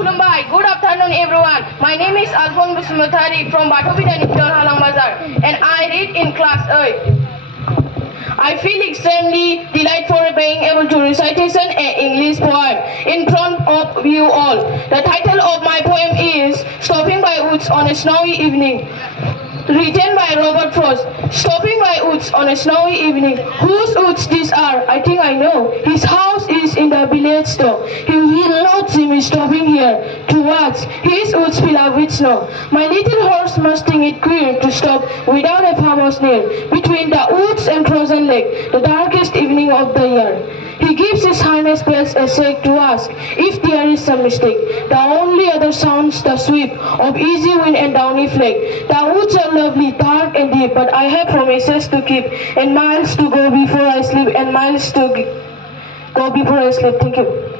Kulumbai, good afternoon everyone. My name is Alphon from Halang Bazar and I read in class 8. I feel extremely delightful being able to recitation an English poem in front of you all. The title of my poem is Stopping by Woods on a Snowy Evening. Written by Robert Frost. Stopping by woods on a snowy evening. Whose woods these are? I think I know. His house is in the village store. He will not see me stopping here to watch. His woods fill up with snow. My little horse must think it queer to stop without a farmer's near. Between the woods and frozen lake, the darkest evening of the year. He gives his highness bells a shake to ask if there is some mistake. The only other sounds the sweep of easy wind and downy flake. The woods are lovely, dark and deep, but I have promises to keep, and miles to go before I sleep, and miles to go before I sleep. Thank you.